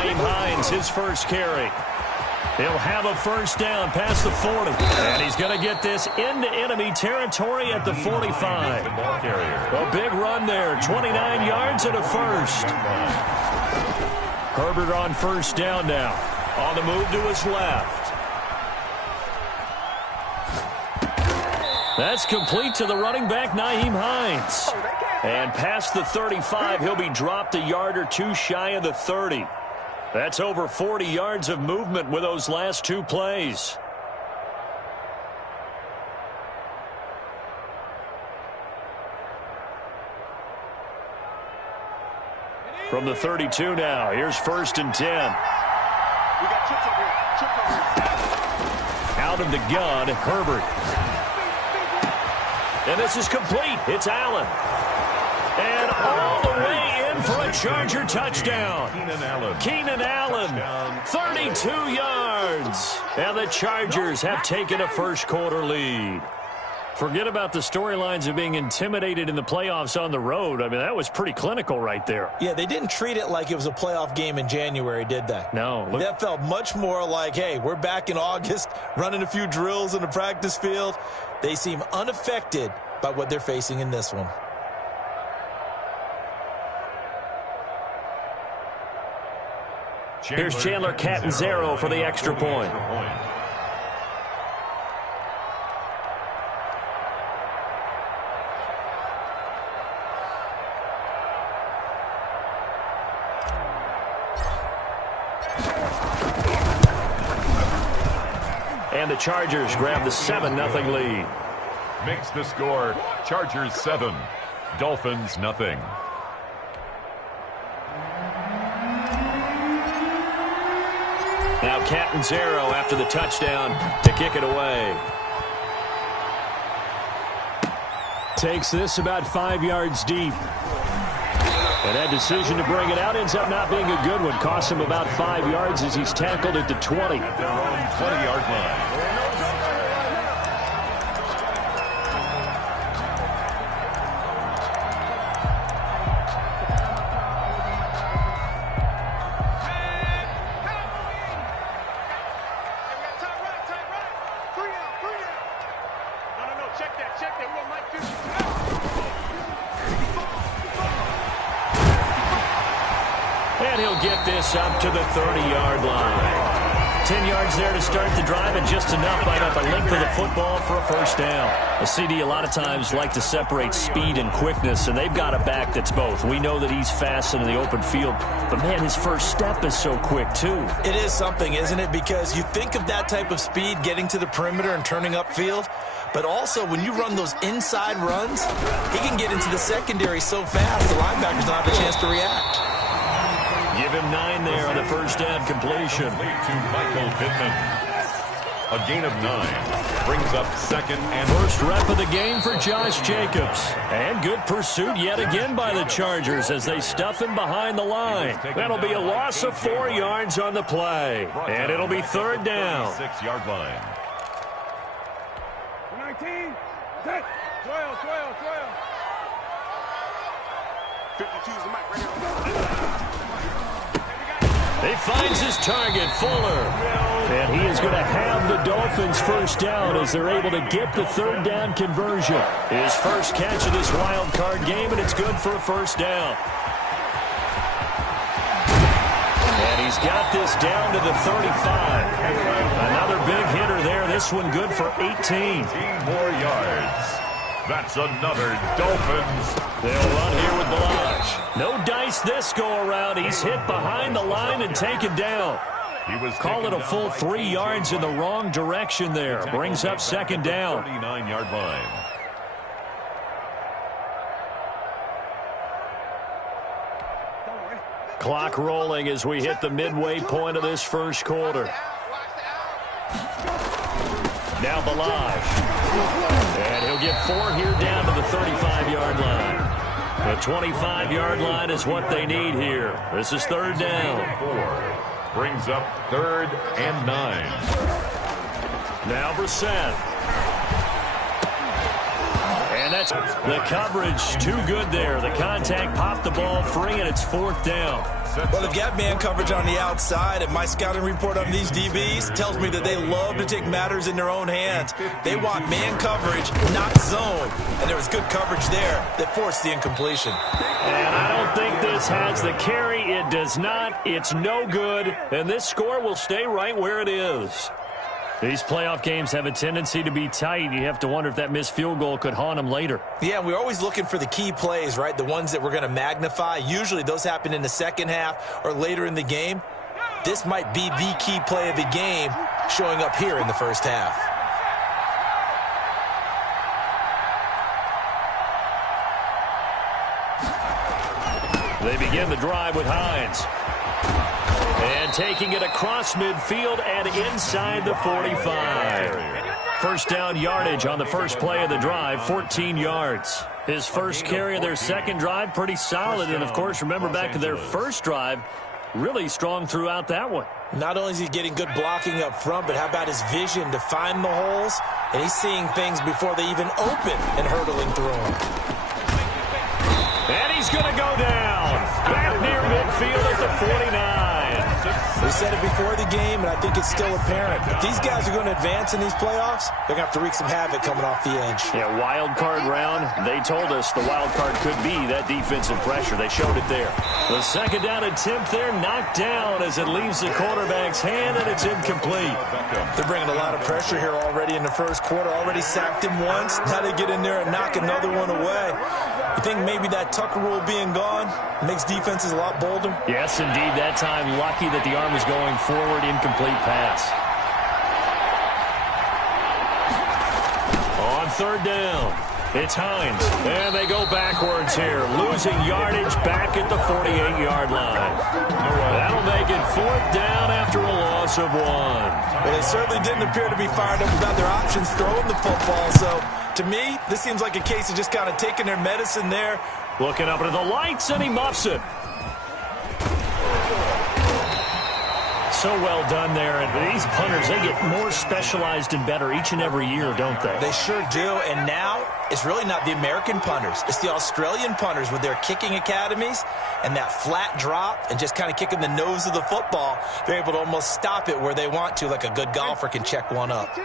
Nyheim Hines, his first carry. He'll have a first down past the 40. And he's going to get this into enemy territory at the 45. A big run there, 29 yards and a first. Herbert on first down now. On the move to his left. That's complete to the running back, Nyheim Hines. And past the 35, he'll be dropped a yard or two shy of the 30. That's over 40 yards of movement with those last two plays. From the 32 now, here's 1st and 10. Out of the gun, Herbert. And this is complete. It's Allen. And all the way in for a Charger touchdown. Keenan Allen, 32 yards. And the Chargers have taken a first-quarter lead. Forget about the storylines of being intimidated in the playoffs on the road. I mean, that was pretty clinical right there. Yeah, they didn't treat it like it was a playoff game in January, did they? No. That felt much more like, hey, we're back in August, running a few drills in the practice field. They seem unaffected by what they're facing in this one. Here's Chandler Catanzaro for the extra point. And the Chargers grab the 7-0 lead. Makes the score Chargers 7, Dolphins nothing. Now Catanzaro after the touchdown to kick it away. Takes this about 5 yards deep. And that decision to bring it out ends up not being a good one. Costs him about 5 yards as he's tackled at the 20. At their own 20-yard line. Up to the 30-yard line. 10 yards there to start the drive, and just enough by about the length of the football for a first down. A CD a lot of times like to separate speed and quickness, and they've got a back that's both. We know that he's fast in the open field, but man, his first step is so quick too. It is something, isn't it? Because you think of that type of speed getting to the perimeter and turning upfield, but also when you run those inside runs, he can get into the secondary so fast the linebackers don't have a chance to react. Give him 9 there on the first down completion. To Michael Pittman. A gain of 9 brings up 2nd and first rep of the game for Josh Jacobs. And good pursuit yet again by the Chargers as they stuff him behind the line. That'll be a loss of 4 yards on the play. And it'll be 3rd down. 6-yard line. 19, 10, 12, 12, 12. 52 is the mic right here. He finds his target, Fuller. And he is going to have the Dolphins first down as they're able to get the 3rd down conversion. His first catch of this wild card game, and it's good for a first down. And he's got this down to the 35. Another big hitter there. This one good for 18. 18 more yards. That's another Dolphins. They'll run here with Balaj. No dice this go-around. He's hit behind the line and taken down. Call it a full 3 yards in the wrong direction there. Brings up 2nd down. 39-yard line. Clock rolling as we hit the midway point of this first quarter. Now Balaj. And he'll get 4 here down to the 35-yard line. The 25-yard line is what they need here. This is 3rd down. 4 brings up 3rd and 9. Now Brissett. And That's the coverage too good there. The contact popped the ball free, and it's 4th down. Well, they've got man coverage on the outside, and my scouting report on these DBs tells me that they love to take matters in their own hands. They want man coverage, not zone. And there was good coverage there that forced the incompletion. And I don't think this has the carry. It does not. It's no good. And this score will stay right where it is. These playoff games have a tendency to be tight. You have to wonder if that missed field goal could haunt them later. Yeah, we're always looking for the key plays, right? The ones that we're going to magnify. Usually those happen in the second half or later in the game. This might be the key play of the game showing up here in the first half. They begin the drive with Hines. And taking it across midfield and inside the 45. First down yardage on the first play of the drive, 14 yards. His first carry of their second drive, pretty solid. And, of course, remember back to their first drive, really strong throughout that one. Not only is he getting good blocking up front, but how about his vision to find the holes? And he's seeing things before they even open and hurtling through them. And he's going to go down. Back near midfield at the 49. We said it before the game, and I think it's still apparent. If these guys are going to advance in these playoffs, they're going to have to wreak some havoc coming off the edge. Yeah, wild card round. They told us the wild card could be that defensive pressure. They showed it there. The second down attempt there knocked down as it leaves the quarterback's hand, and it's incomplete. They're bringing a lot of pressure here already in the first quarter. Already sacked him once. Now they get in there and knock another one away. You think maybe that Tucker rule being gone makes defenses a lot bolder? Yes, indeed. That time, lucky that the arm was going forward. Incomplete pass. On third down, it's Hines. And they go backwards here, losing yardage back at the 48-yard line. That'll make it 4th down after a loss of 1. Well, they certainly didn't appear to be fired up about their options throwing the football, so to me, this seems like a case of just kind of taking their medicine there. Looking up into the lights, and he muffs it. So well done there. And these punters, they get more specialized and better each and every year, don't they? They sure do. And now it's really not the American punters. It's the Australian punters with their kicking academies and that flat drop and just kind of kicking the nose of the football. They're able to almost stop it where they want to, like a good golfer can check one up.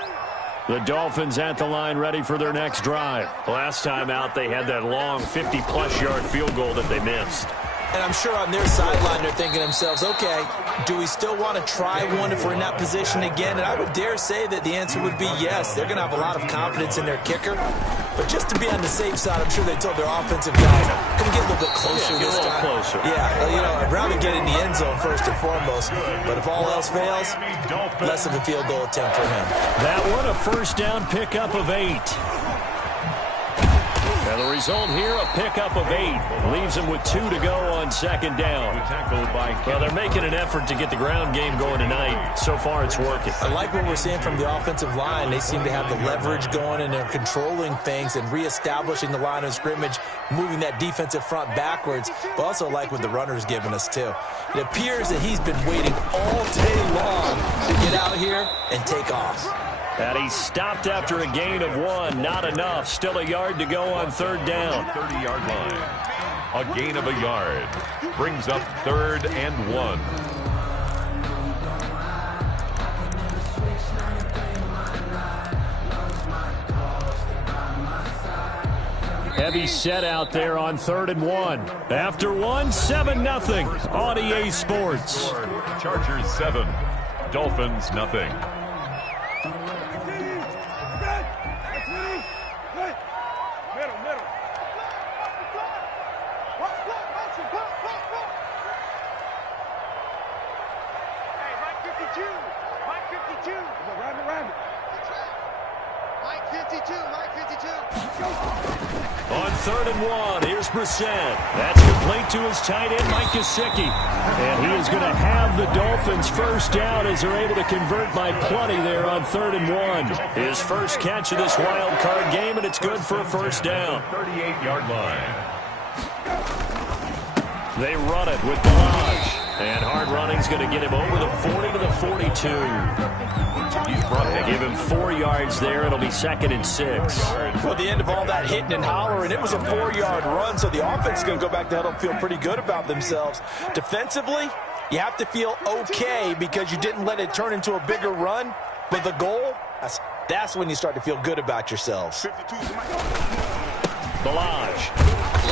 The Dolphins at the line ready for their next drive. Last time out, they had that long 50-plus yard field goal that they missed. And I'm sure on their sideline they're thinking to themselves, okay, do we still want to try one if we're in that position again? And I would dare say that the answer would be yes. They're going to have a lot of confidence in their kicker. But just to be on the safe side, I'm sure they told their offensive guys, going to get a little bit closer this time. Closer. Yeah, you know, I'd rather get in the end zone first and foremost. But if all else fails, less of a field goal attempt for him. That one, a first down pickup of 8. And the result here, a pickup of 8. Leaves them with 2 to go on second down. Well, they're making an effort to get the ground game going tonight. So far, it's working. I like what we're seeing from the offensive line. They seem to have the leverage going, and they're controlling things and reestablishing the line of scrimmage, moving that defensive front backwards. But also like what the runner's giving us, too. It appears that he's been waiting all day long to get out here and take off. And he stopped after a gain of 1. Not enough. Still a yard to go on third down. 30-yard line. A gain of a yard. Brings up 3rd and 1. Heavy set out there on 3rd and 1. After 1, 7-0 on EA Sports. Chargers 7. Dolphins nothing. On 3rd and 1, here's Brissett. That's complete to his tight end, Mike Gesicki. And he is going to have the Dolphins first down as they're able to convert by plenty there on 3rd and 1. His first catch of this wild card game, and it's good for a first down. 38-yard line. They run it with Balaj. And hard running's going to get him over the 40 to the 42. They give him 4 yards there. It'll be 2nd and 6. Well, the end of all that hitting and hollering, it was a 4-yard run, so the offense is going to go back to huddle and feel pretty good about themselves. Defensively, you have to feel okay because you didn't let it turn into a bigger run. But the goal, that's when you start to feel good about yourselves. Balaj.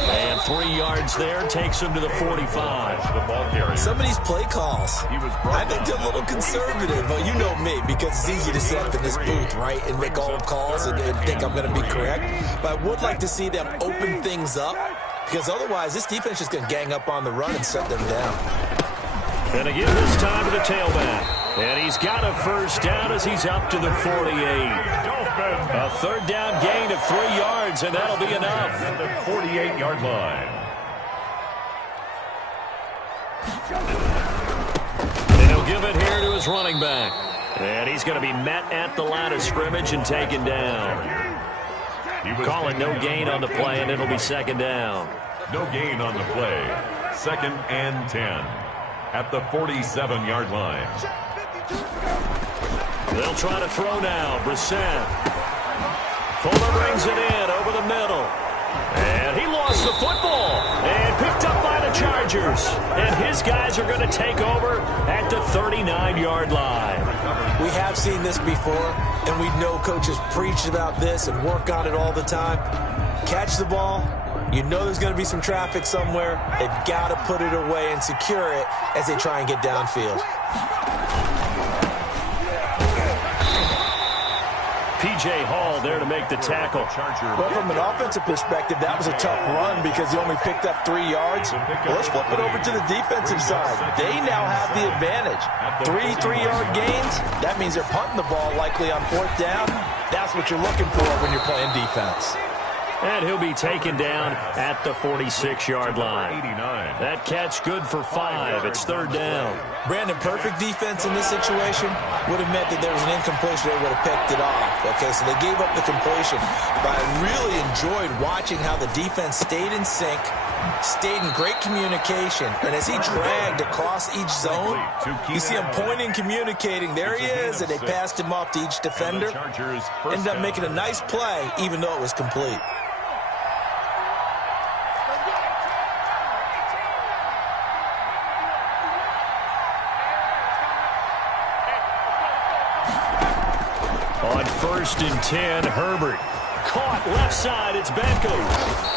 And 3 yards there takes him to the 45. Some of these play calls, I think they're a little conservative, but you know me, because it's easy to sit up in this booth, right, and make all the calls and think I'm going to be correct. But I would like to see them open things up, because otherwise this defense is going to gang up on the run and shut them down. And again this time to the tailback. And he's got a first down as he's up to the 48. A 3rd down gain of 3 yards, and that'll be enough. At the 48-yard line. And he'll give it here to his running back. And he's going to be met at the line of scrimmage and taken down. Call it no gain on the play, and it'll be 2nd down. No gain on the play. 2nd and 10 at the 47-yard line. They'll try to throw now. Brissett. Fuller brings it in over the middle. And he lost the football. And picked up by the Chargers. And his guys are going to take over at the 39-yard line. We have seen this before, and we know coaches preach about this and work on it all the time. Catch the ball. You know there's going to be some traffic somewhere. They've got to put it away and secure it as they try and get downfield. P.J. Hall there to make the tackle. Well, from an offensive perspective, that was a tough run because he only picked up 3 yards. Well, let's flip it over to the defensive side. They now have the advantage. 3 3-yard gains, that means they're punting the ball likely on 4th down. That's what you're looking for when you're playing defense. And he'll be taken down at the 46-yard line. That catch good for 5. It's 3rd down. Brandon, perfect defense in this situation would have meant that there was an incompletion. They would have picked it off. Okay, so they gave up the completion. But I really enjoyed watching how the defense stayed in sync, stayed in great communication. And as he dragged across each zone, you see him pointing, communicating. There he is, and they passed him off to each defender. Ended up making a nice play, even though it was complete. On 1st and 10, Herbert. Caught left side, it's Beckham.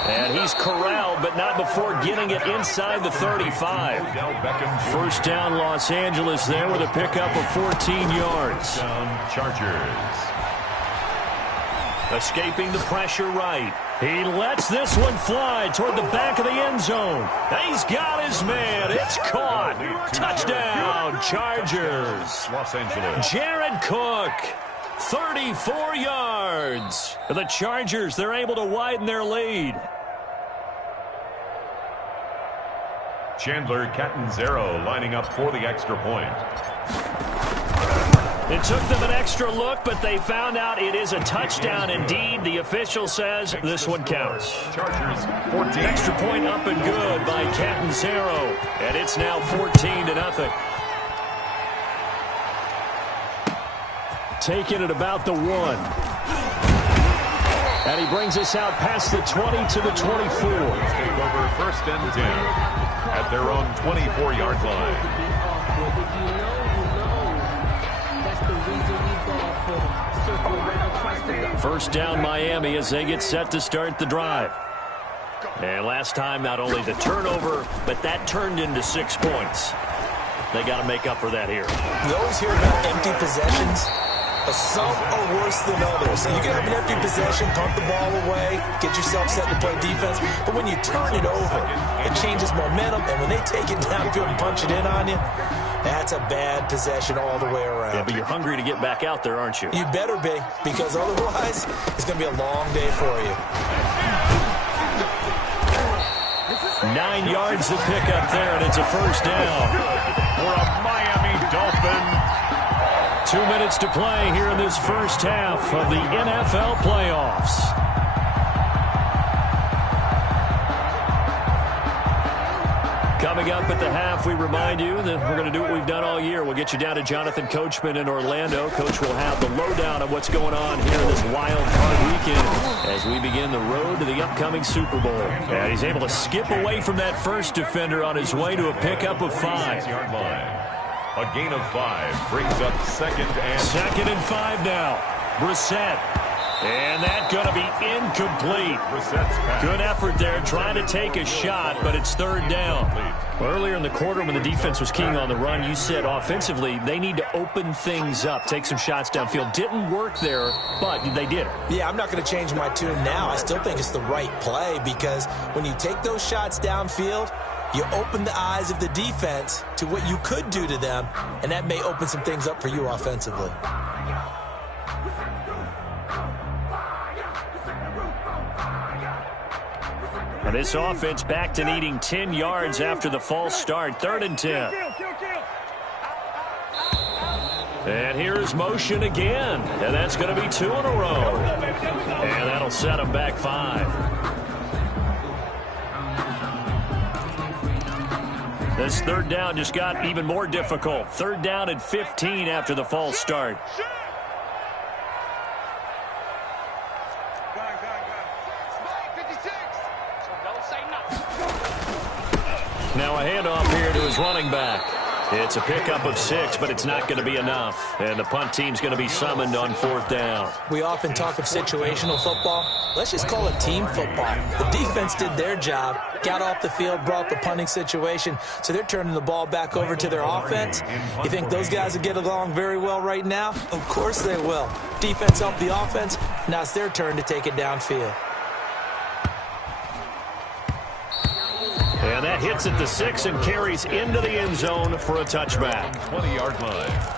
And he's corralled, but not before getting it inside the 35. 1st down, Los Angeles there with a pickup of 14 yards. Chargers. Escaping the pressure right. He lets this one fly toward the back of the end zone. He's got his man. It's caught. Touchdown, Chargers. Los Angeles. Jared Cook. 34 yards. The Chargers, they're able to widen their lead. Chandler Catanzaro lining up for the extra point. It took them an extra look, but they found out it is a touchdown indeed. The official says this one counts. Chargers 14. Extra point up and good by Catanzaro. And it's now 14-0. Taking it about the 1. And he brings us out past the 20 to the 24. Take over 1st and 10 at their own 24-yard line. 1st down Miami as they get set to start the drive. And last time, not only the turnover, but that turned into 6 points. They got to make up for that here. You always hear about empty possessions. Some are worse than others. So you can have an empty possession, punt the ball away, get yourself set to play defense. But when you turn it over, it changes momentum. And when they take it downfield and punch it in on you, that's a bad possession all the way around. Yeah, but you're hungry to get back out there, aren't you? You better be, because otherwise it's going to be a long day for you. 9 yards to pick up there, and it's a 1st down. For a Miami Dolphin. 2 minutes to play here in this first half of the NFL playoffs. Coming Coming up at the half, we remind you that we're going to do what we've done all year. We'll get you down to Jonathan Coachman in Orlando. Coach will have the lowdown of what's going on here this wild card weekend as we begin the road to the upcoming Super Bowl. And he's able to skip away from that first defender on his way to a pickup of 5. A gain of 5 brings up 2nd and 5 now. Brissett. And that's going to be incomplete. Good effort there, trying to take a shot, but it's 3rd down. Well, earlier in the quarter when the defense was keying on the run, you said offensively they need to open things up, take some shots downfield. Didn't work there, but they did. Yeah, I'm not going to change my tune now. I still think it's the right play because when you take those shots downfield, you open the eyes of the defense to what you could do to them, and that may open some things up for you offensively. And this offense back to needing 10 yards after the false start. 3rd and 10. And here's motion again. And that's going to be 2 in a row. And that'll set them back 5. This 3rd down just got even more difficult. 3rd down and 15 after the false start. Now a handoff here to his running back. It's a pickup of 6, but it's not going to be enough. And the punt team's going to be summoned on 4th down. We often talk of situational football. Let's just call it team football. The defense did their job, got off the field, brought the punting situation, so they're turning the ball back over to their offense. You think those guys will get along very well right now? Of course they will. Defense helped the offense. Now it's their turn to take it downfield. And that hits at the 6 and carries into the end zone for a touchback. 20-yard line.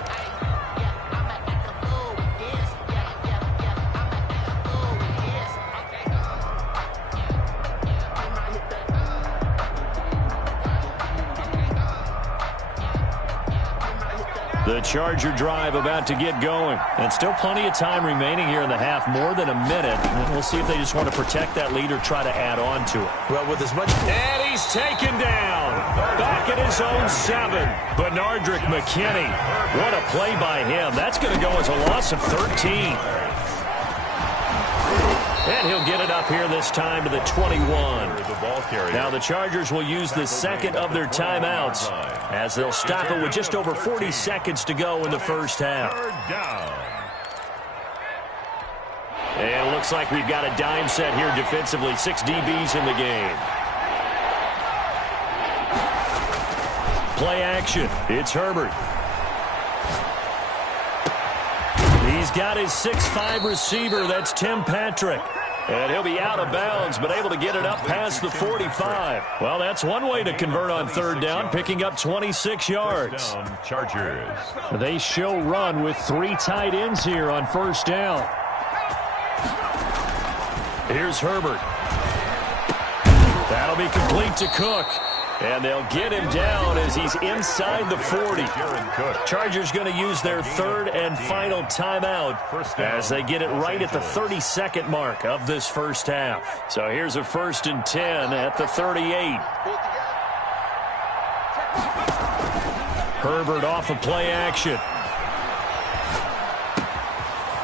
The Charger drive about to get going. And still plenty of time remaining here in the half, more than a minute. And we'll see if they just want to protect that lead or try to add on to it. Well, with as much... And he's taken down. Back at his own 7. Bernardrick McKinney. What a play by him. That's going to go as a loss of 13. And he'll get it up here this time to the 21. Now the Chargers will use the 2nd of their timeouts as they'll stop it with just over 40 seconds to go in the first half. And it looks like we've got a dime set here defensively. 6 DBs in the game. Play action. It's Herbert. He's got his 6'5 receiver. That's Tim Patrick. And he'll be out of bounds, but able to get it up past the 45. Well, that's one way to convert on 3rd down, picking up 26 yards. Chargers. They show run with 3 tight ends here on 1st down. Here's Herbert. That'll be complete to Cook. And they'll get him down as he's inside the 40. Chargers going to use their 3rd and final timeout as they get it right at the 32nd mark of this first half. So here's a 1st and 10 at the 38. Herbert off of play action.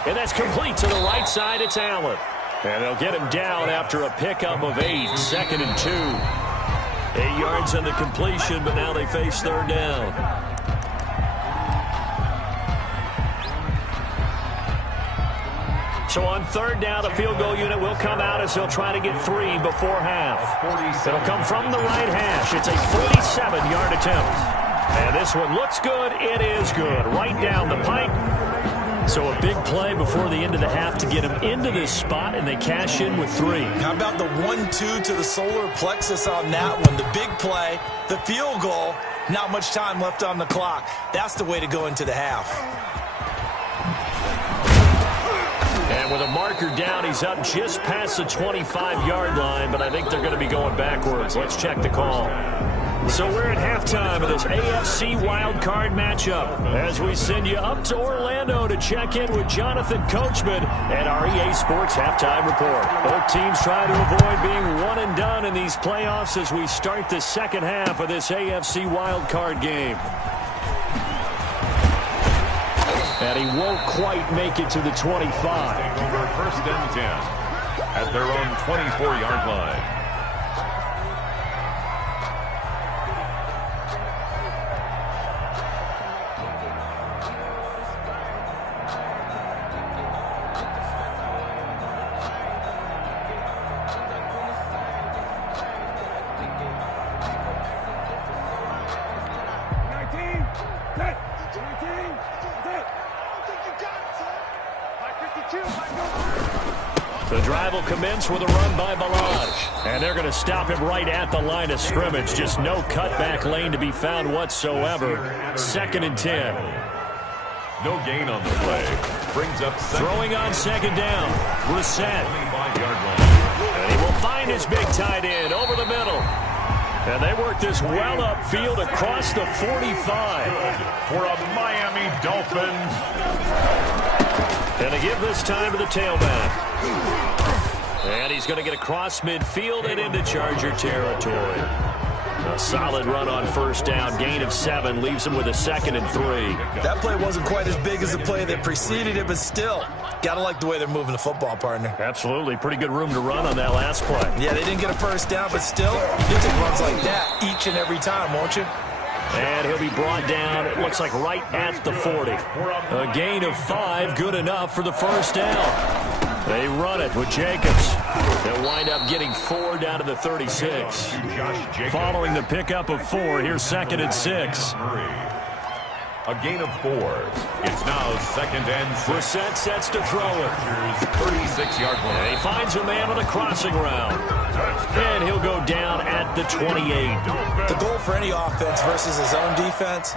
And that's complete to the right side. It's Allen. And they'll get him down after a pickup of 8. 2nd and 2. 8 yards on the completion, but now they face 3rd down. So on 3rd down, the field goal unit will come out as they'll try to get 3 before half. It'll come from the right hash. It's a 47-yard attempt. And this one looks good. It is good. Right down the pipe. So a big play before the end of the half to get him into this spot, and they cash in with 3. How about the 1-2 to the solar plexus on that one? The big play, the field goal, not much time left on the clock. That's the way to go into the half. And with a marker down, he's up just past the 25-yard line, but I think they're going to be going backwards. Let's check the call. So we're at halftime of this AFC wildcard matchup as we send you up to Orlando to check in with Jonathan Coachman at our EA Sports Halftime Report. Both teams try to avoid being one and done in these playoffs as we start the second half of this AFC wildcard game. And he won't quite make it to the 25. First and 10 at their own 24-yard line. The drive will commence with a run by Balaj. And they're going to stop him right at the line of scrimmage. Just no cutback lane to be found whatsoever. 2nd and 10. No gain on the play. Brings up second. Throwing on second down. Brissett. 25-yard line. And he will find his big tight end over the middle. And they work this well upfield across the 45. For a Miami Dolphin. And they give this time to the tailback. And he's going to get across midfield and into Charger territory. A solid run on first down. Gain of 7 leaves him with a 2nd and 3. That play wasn't quite as big as the play that preceded it, but still, got to like the way they're moving the football, partner. Absolutely. Pretty good room to run on that last play. Yeah, they didn't get a first down, but still, you'll take runs like that each and every time, won't you? And he'll be brought down, it looks like right at the 40. A gain of 5, good enough for the first down. They run it with Jacobs. They'll wind up getting 4 down to the 36. Following the pickup of 4, here's 2nd and 6. A gain of 4. It's now 2nd and 6. Brissett sets to throw it. 36-yard line. And he finds a man on the crossing route. And he'll go down at the 28. The goal for any offense versus his own defense,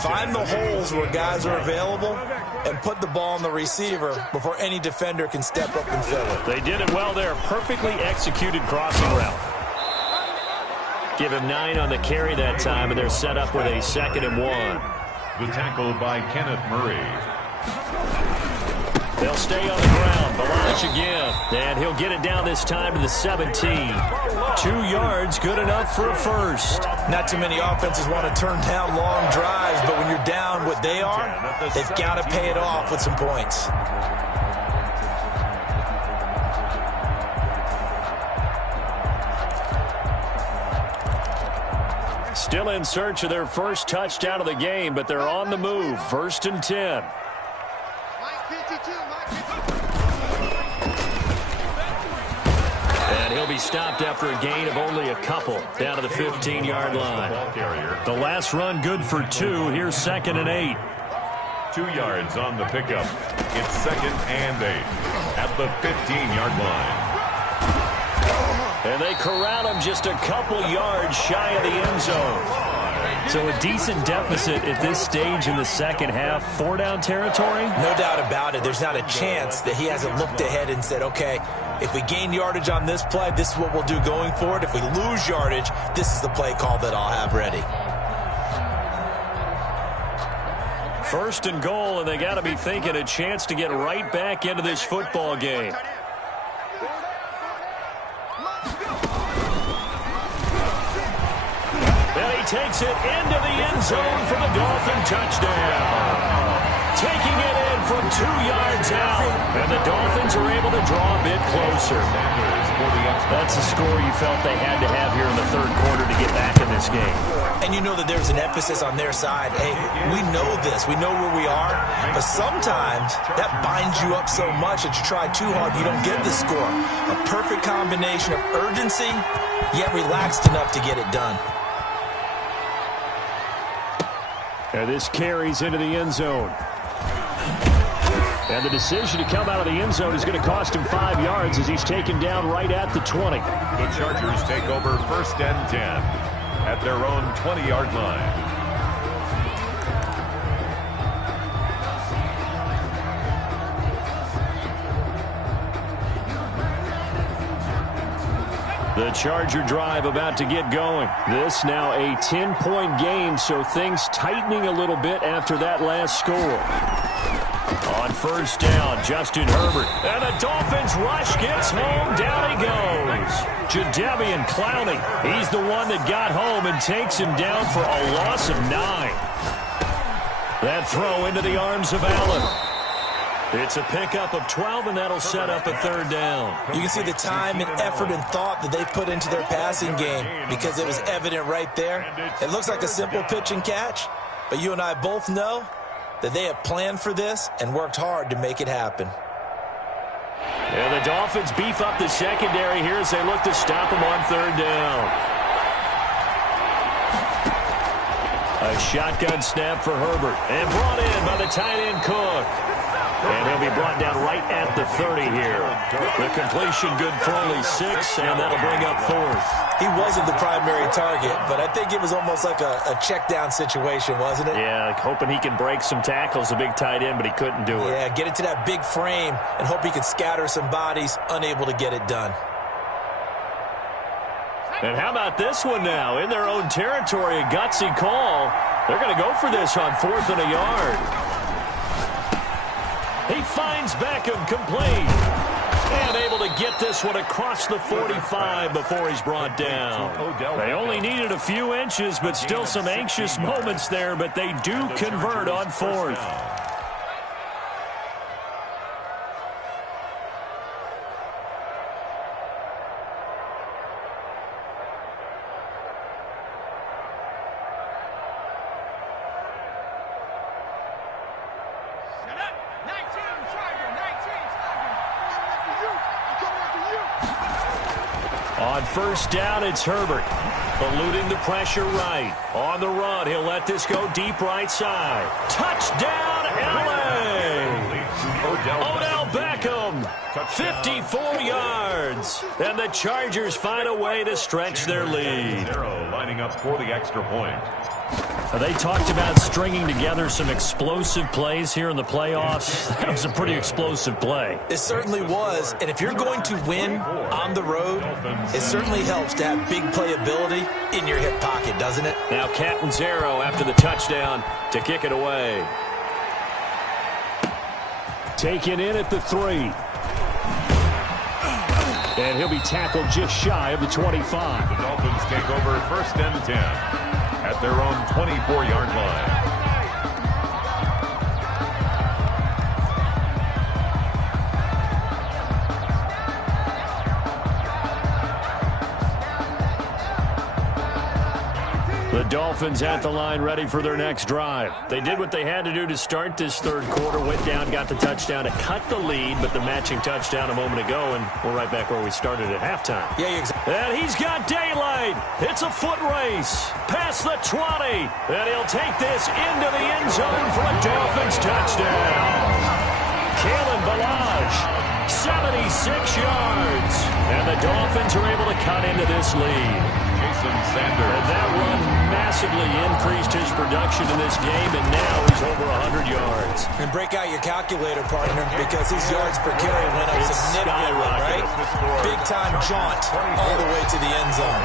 find the holes where guys are available and put the ball on the receiver before any defender can step up and fill it. They did it well there. Perfectly executed crossing route. Give him 9 on the carry that time, and they're set up with a 2nd and 1. The tackle by Kenneth Murray. They'll stay on the ground. Balaj again. And he'll get it down this time to the 17. 2 yards, good enough for a first. Not too many offenses want to turn down long drives, but when you're down what they are, they've got to pay it off with some points. Still in search of their first touchdown of the game, but they're on the move. 1st and 10. And he'll be stopped after a gain of only a couple, down to the 15-yard line. The last run good for 2. Here's 2nd and 8. 2 yards on the pickup. It's 2nd and 8 at the 15-yard line. And they corral him just a couple yards shy of the end zone. So a decent deficit at this stage in the second half. 4-down territory? No doubt about it. There's not a chance that he hasn't looked ahead and said, okay, if we gain yardage on this play, this is what we'll do going forward. If we lose yardage, this is the play call that I'll have ready. 1st and goal, and they got to be thinking a chance to get right back into this football game. And he takes it into the end zone for the Dolphin touchdown. Taking it in from 2 yards out. And the Dolphins are able to draw a bit closer. That's a score you felt they had to have here in the 3rd quarter to get back in this game. And you know that there's an emphasis on their side. Hey, we know this. We know where we are. But sometimes that binds you up so much that you try too hard, you don't get the score. A perfect combination of urgency, yet relaxed enough to get it done. And this carries into the end zone. And the decision to come out of the end zone is going to cost him 5 yards as he's taken down right at the 20. The Chargers take over 1st and 10 at their own 20-yard line. The Charger drive about to get going. This now a 10-point game, so things tightening a little bit after that last score. On first down, Justin Herbert. And the Dolphins rush gets home. Down he goes. Jadeveon Clowney. He's the one that got home and takes him down for a loss of 9. That throw into the arms of Allen. It's a pickup of 12, and that'll set up a third down. You can see the time and effort and thought that they put into their passing game because it was evident right there. It looks like a simple pitch and catch, but you and I both know that they have planned for this and worked hard to make it happen. And the Dolphins beef up the secondary here as they look to stop them on third down. A shotgun snap for Herbert. And brought in by the tight end Cook. And he'll be brought down right at the 30 here. The completion good for only 6, and that'll bring up 4th. He wasn't the primary target, but I think it was almost like a check-down situation, wasn't it? Yeah, like hoping he can break some tackles, a big tight end, but he couldn't do it. Yeah, get into that big frame and hope he can scatter some bodies, unable to get it done. And how about this one now? In their own territory, a gutsy call. They're going to go for this on 4th and a yard. He finds Beckham complete. And able to get this one across the 45 before he's brought down. They only needed a few inches, but still some anxious moments there, but they do convert on 4th. On first down, it's Herbert. Eluding the pressure right. On the run, he'll let this go deep right side. Touchdown, L.A. Odell Beckham, 54 yards. And the Chargers find a way to stretch their lead. Lining up for the extra point. They talked about stringing together some explosive plays here in the playoffs. That was a pretty explosive play. It certainly was, and if you're going to win on the road, it certainly helps to have big playability in your hip pocket, doesn't it? Now Catanzaro after the touchdown to kick it away. Taken in at the 3. And he'll be tackled just shy of the 25. The Dolphins take over first and 10 at their own 24-yard line. The Dolphins at the line ready for their next drive. They did what they had to do to start this third quarter, went down, got the touchdown to cut the lead, but the matching touchdown a moment ago, and we're right back where we started at halftime. Yeah, exactly. And he's got daylight. It's a foot race. Past the 20. And he'll take this into the end zone for a Dolphins touchdown. Kalen Ballage, 76 yards. And the Dolphins are able to cut into this lead. And that run massively increased his production in this game, and now he's over 100 yards. And break out your calculator, partner, because his yards per carry went up significantly, right? Big-time jaunt all the way to the end zone.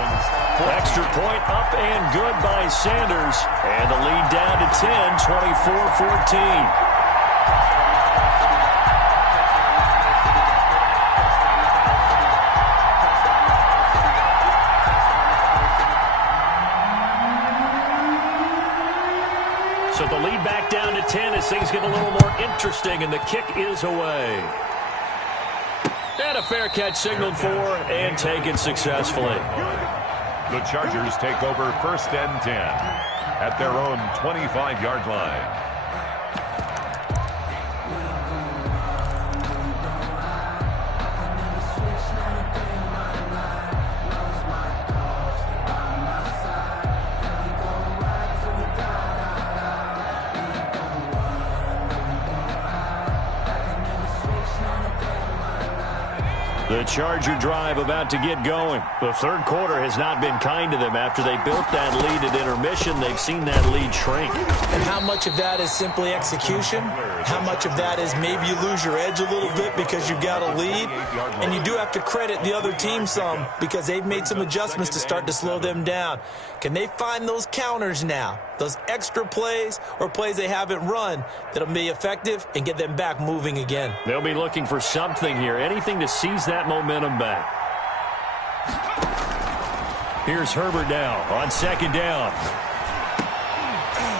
Extra point up and good by Sanders. And the lead down to 10, 24-14. So the lead back down to 10 as things get a little more interesting, and the kick is away. And a fair catch signaled for and taken successfully. The Chargers take over first and 10 at their own 25-yard line. The Charger drive about to get going. The third quarter has not been kind to them. After they built that lead at intermission, they've seen that lead shrink. And how much of that is simply execution? How much of that is maybe you lose your edge a little bit because you've got a lead? And you do have to credit the other team some because they've made some adjustments to start to slow them down. Can they find those counters now, those extra plays or plays they haven't run that'll be effective and get them back moving again? They'll be looking for something here, anything to seize that momentum back. Here's Herbert now on second down.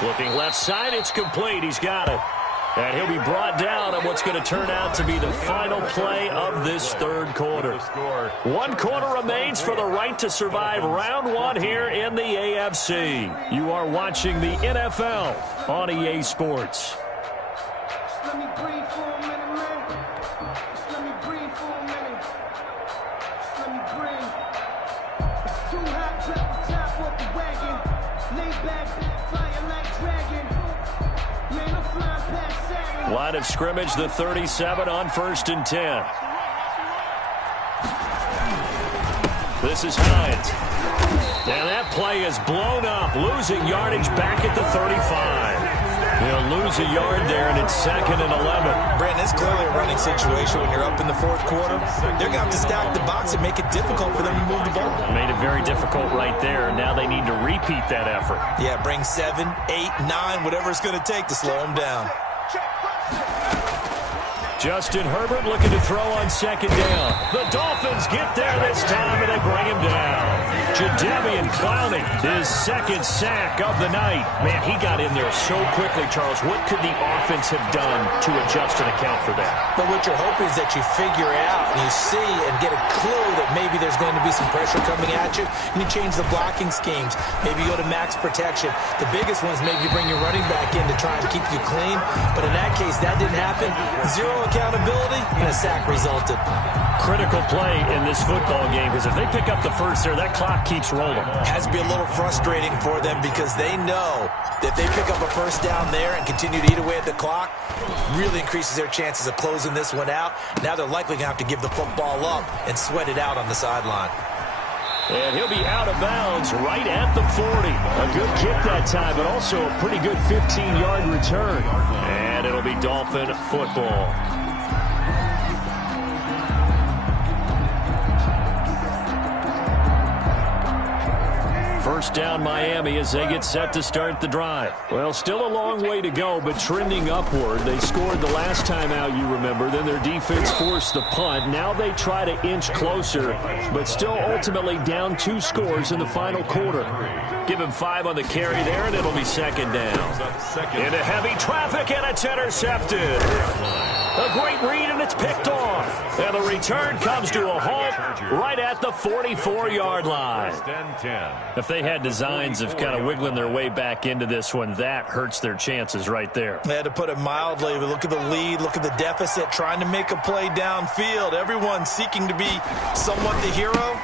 Looking left side, it's complete. He's got it. And he'll be brought down on what's going to turn out to be the final play of this third quarter. 1 quarter remains for the right to survive round 1 here in the AFC. You are watching the NFL on EA Sports. Let me breathe for a minute, man. Just let me breathe for a minute. Just let me breathe. It's too hot, drop the top off the wagon. Lay back, fire like dragon. Man, I'm flying past Saturn. Line of scrimmage, the 37 on 1st and 10. This is Hines. Now that play is blown up, losing yardage back at the 35. He'll lose a yard there, and it's 2nd and 11. Brandon, it's clearly a running situation when you're up in the 4th quarter. They're going to have to stack the box and make it difficult for them to move the ball. Made it very difficult right there. Now they need to repeat that effort. Yeah, bring 7, 8, 9, whatever it's going to take to slow them down. Justin Herbert looking to throw on second down. The Dolphins get there this time, and they bring him down. Jadeveon Clowney, his 2nd sack of the night. Man, he got in there so quickly, Charles. What could the offense have done to adjust and account for that? But what you're hoping is that you figure out and you see and get a clue that maybe there's going to be some pressure coming at you, and you change the blocking schemes. Maybe you go to max protection. The biggest one is maybe you bring your running back in to try and keep you clean. But in that case, that didn't happen. 0 accountability, and a sack resulted. Critical play in this football game, because if they pick up the first there, that clock keeps rolling. Has to be a little frustrating for them because they know that if they pick up a first down there and continue to eat away at the clock, really increases their chances of closing this one out. Now they're likely going to have to give the football up and sweat it out on the sideline. And he'll be out of bounds right at the 40. A good kick that time, but also a pretty good 15-yard return. And it'll be Dolphin football. First down Miami as they get set to start the drive. Well, still a long way to go, but trending upward. They scored the last time out, you remember. Then their defense forced the punt. Now they try to inch closer, but still ultimately down 2 scores in the final quarter. Give him 5 on the carry there, and it'll be 2nd down. Into heavy traffic, and it's intercepted. A great read, and it's picked off. And the return comes to a halt right at the 44-yard line. If they had designs of kind of wiggling their way back into this one, that hurts their chances right there. They had to put it mildly, but look at the lead, look at the deficit, trying to make a play downfield. Everyone seeking to be somewhat the hero.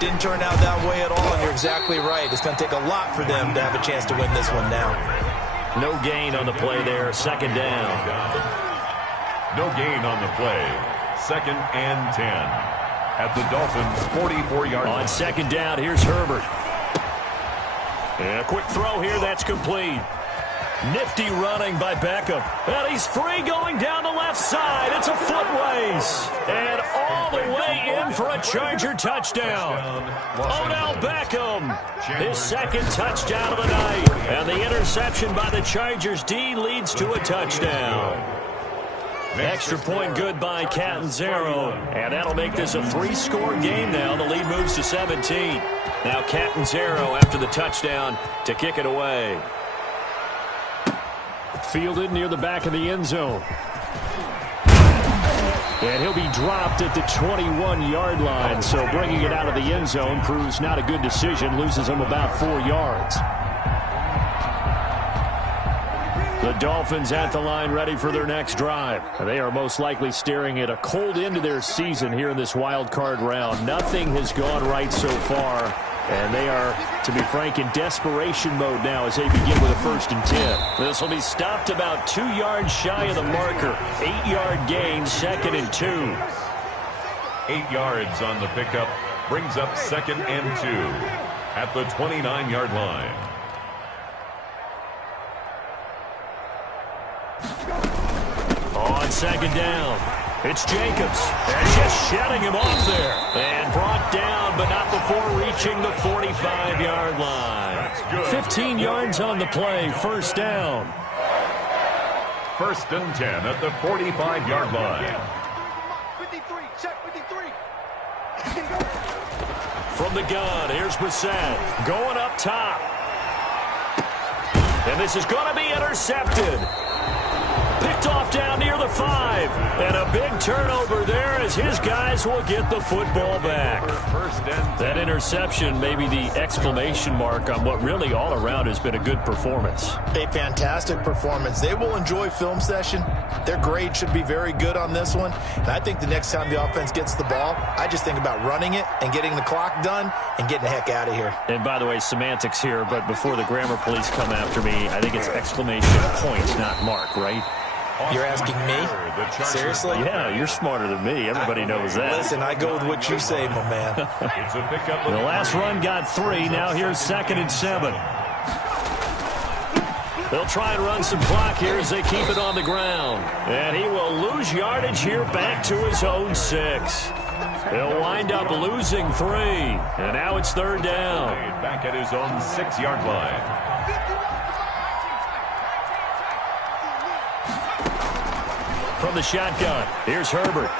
Didn't turn out that way at all, and you're exactly right. It's going to take a lot for them to have a chance to win this one now. No gain on the play there, 2nd down. No gain on the play. 2nd and 10. At the Dolphins' 44-yard line. On 2nd down, here's Herbert. And a quick throw here, that's complete. Nifty running by Beckham. And he's free going down the left side. It's a foot race. And all the way in for a Charger touchdown. Odell Beckham, his 2nd touchdown of the night. And the interception by the Chargers D leads to a touchdown. Extra point good by Catanzaro. And that'll make this a 3-score game now. The lead moves to 17. Now Catanzaro after the touchdown to kick it away. Fielded near the back of the end zone. And he'll be dropped at the 21-yard line. So bringing it out of the end zone proves not a good decision. Loses him about 4 yards. The Dolphins at the line ready for their next drive. They are most likely staring at a cold end to their season here in this wild card round. Nothing has gone right so far, and they are, to be frank, in desperation mode now as they begin with a 1st and 10. This will be stopped about 2 yards shy of the marker. 8-yard gain, 2nd and 2. 8 yards on the pickup. Brings up 2nd and 2 at the 29-yard line. On 2nd down, it's Jacobs. And just shedding him off there. And brought down, but not before reaching the 45-yard line. 15 yards on the play, 1st down. 1st and 10 at the 45-yard line. 53, check 53. From the gun, here's Brissett going up top. And this is going to be intercepted. Picked off down near the 5. And a big turnover there as his guys will get the football back. That interception may be the exclamation mark on what really all around has been a good performance. A fantastic performance. They will enjoy film session. Their grade should be very good on this one. And I think the next time the offense gets the ball, I just think about running it and getting the clock done and getting the heck out of here. And by the way, semantics here, but before the grammar police come after me, I think it's exclamation point, not mark, right? You're asking me? Seriously? Yeah, you're smarter than me. Everybody knows that. Listen, I go with what you say, my man. The last run got 3. Now here's 2nd and 7. They'll try and run some clock here as they keep it on the ground. And he will lose yardage here back to his own 6. He'll wind up losing 3. And now it's 3rd down. Back at his own 6-yard line. From the shotgun, here's Herbert.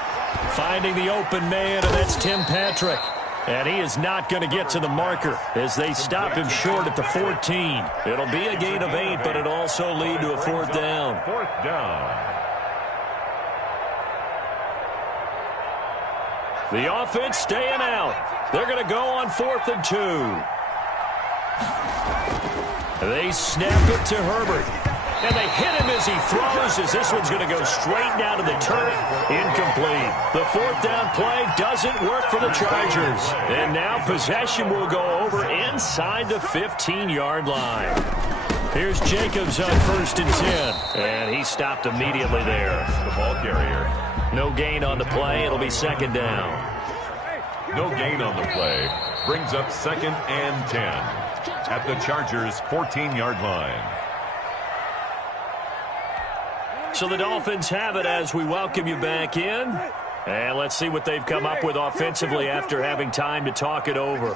Finding the open man, and that's Tim Patrick. And he is not going to get to the marker as they stop him short at the 14. It'll be a gain of 8, but it'll also lead to a 4th down. 4th down. The offense staying out. They're going to go on 4th and 2. They snap it to Herbert. And they hit him as he throws, as this one's going to go straight down to the turf. Incomplete. The 4th down play doesn't work for the Chargers. And now possession will go over inside the 15-yard line. Here's Jacobs on 1st and 10. And he stopped immediately there. The ball carrier. No gain on the play. It'll be 2nd down. No gain on the play. Brings up 2nd and 10 at the Chargers' 14-yard line. So the Dolphins have it as we welcome you back in. And let's see what they've come up with offensively after having time to talk it over.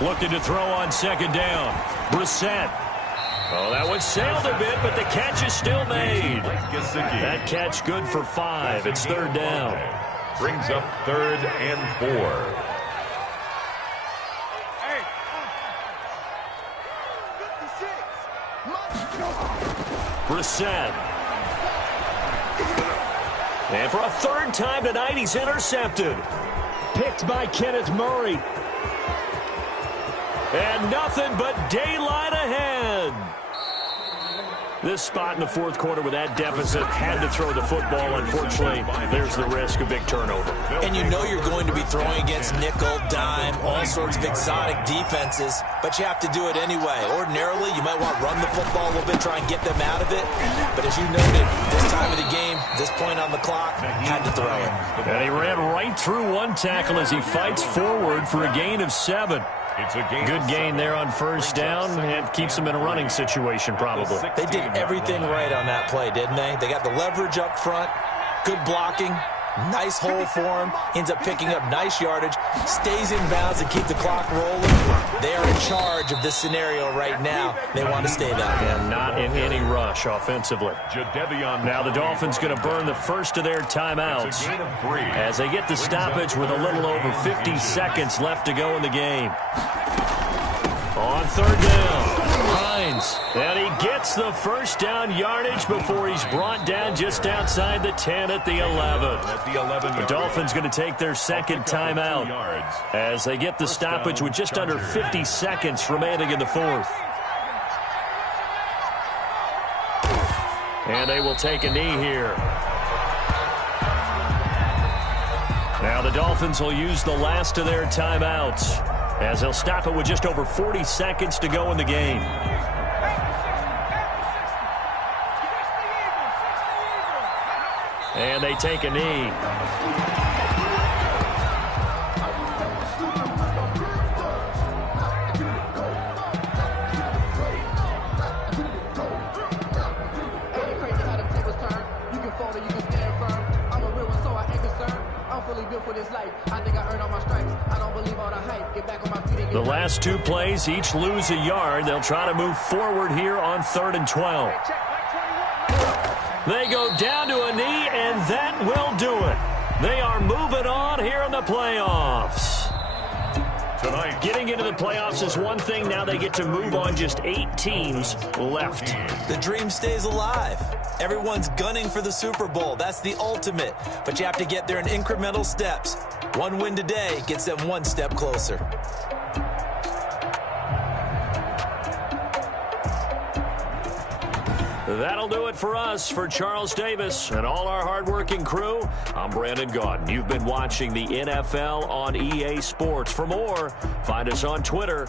Looking to throw on 2nd down. Brissett. Oh, that one sailed a bit, but the catch is still made. That catch good for 5. It's 3rd down. Brings up 3rd and 4. Brissett. And for a 3rd time tonight, he's intercepted. Picked by Kenneth Murray. And nothing but daylight ahead. This spot in the 4th quarter with that deficit had to throw the football. Unfortunately, there's the risk of big turnover. And you know you're going to be throwing against nickel, dime, all sorts of exotic defenses, but you have to do it anyway. Ordinarily, you might want to run the football a little bit, try and get them out of it. But as you noted, this time of the game, this point on the clock, had to throw it. And he ran right through one tackle as he fights forward for a gain of 7. Good gain there on 1st down and keeps them in a running situation probably. They did everything right on that play, didn't they? They got the leverage up front, good blocking, nice hole for him, ends up picking up nice yardage, stays in bounds and keep the clock rolling. They are in charge of this scenario right now. They want to stay that way. And not in any rush offensively. Now the Dolphins going to burn the first of their timeouts as they get the stoppage with a little over 50 seconds left to go in the game. On 3rd down, Hines. And he gets the 1st down yardage before he's brought down just outside the 10 at the 11. The Dolphins going to take their 2nd timeout as they get the stoppage with just under 50 seconds remaining in the 4th. And they will take a knee here. Now the Dolphins will use the last of their timeouts as they'll stop it with just over 40 seconds to go in the game. And they take a knee. The last two plays, each lose a yard. They'll try to move forward here on 3rd and 12. They go down to a knee, and that will do it. They are moving on here in the playoffs. Tonight, getting into the playoffs is one thing. Now they get to move on. Just 8 teams left. The dream stays alive. Everyone's gunning for the Super Bowl. That's the ultimate. But you have to get there in incremental steps. One win today gets them one step closer. That'll do it for us. For Charles Davis and all our hardworking crew, I'm Brandon Gaudin. You've been watching the NFL on EA Sports. For more, find us on Twitter